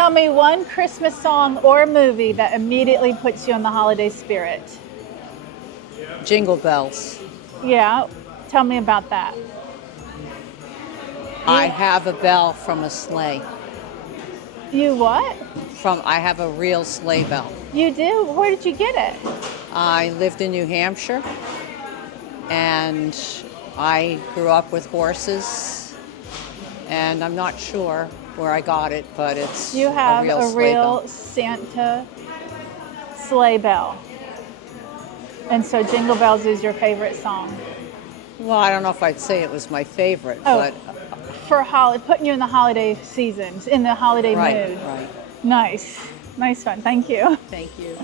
Tell me one Christmas song or movie that immediately puts you in the holiday spirit. Jingle bells. Yeah, tell me about that. I have a bell from a sleigh. You what? I have a real sleigh bell. You do? Where did you get it? I lived in New Hampshire, and I grew up with horses, and I'm not sure where I got it, but it's You have a real a sleigh real bell. Santa sleigh bell. And so Jingle Bells is your favorite song. Well, I don't know if I'd say it was my favorite, Oh, but for putting you in the holiday seasons, in the holiday right, mood. right. Nice. Nice one. Thank you. Thank you.